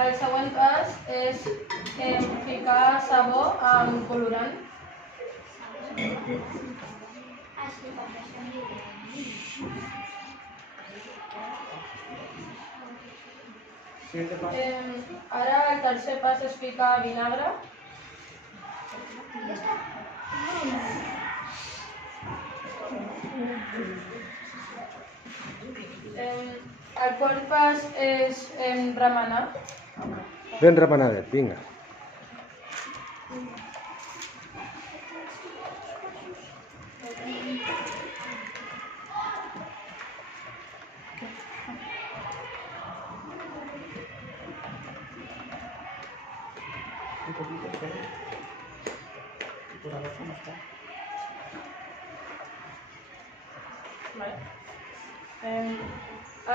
El següent pas és ficar sabó amb colorant. Ara el tercer pas és ficar vinagre. El quart pas és remenar. Ben remenadet, vinga.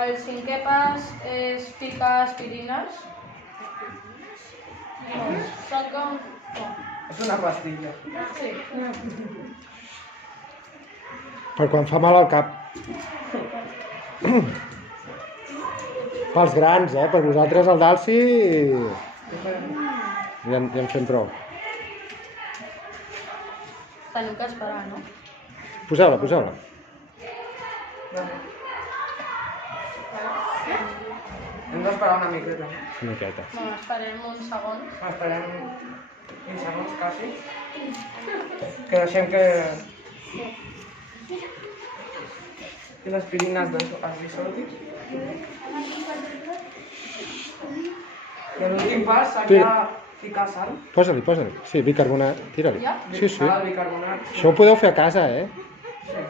El cinquè pas és ficar aspirines. Són com... És una pastilla. Sí. Per quan fa mal al cap. Pels grans, per nosaltres el Dalsi ja en fem prou. Tenim que esperar, no? Poseu-la, poseu-la. Hem d'esperar una miqueta. Una miqueta. No, esperem uns segons. Esperem 20 segons, quasi. Que deixem que l'aspirina es dissolgui. I l'últim pas seria ficar sal. Posa-li, posa-li. Sí, bicarbonat. Tira-li. Ja? Sí, sí. Sal, bicarbonat. Això ho podeu fer a casa, Sí.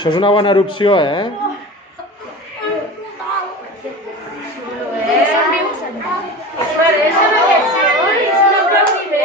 Això és una bona erupció, Pareixen aquests, no prou ni bé.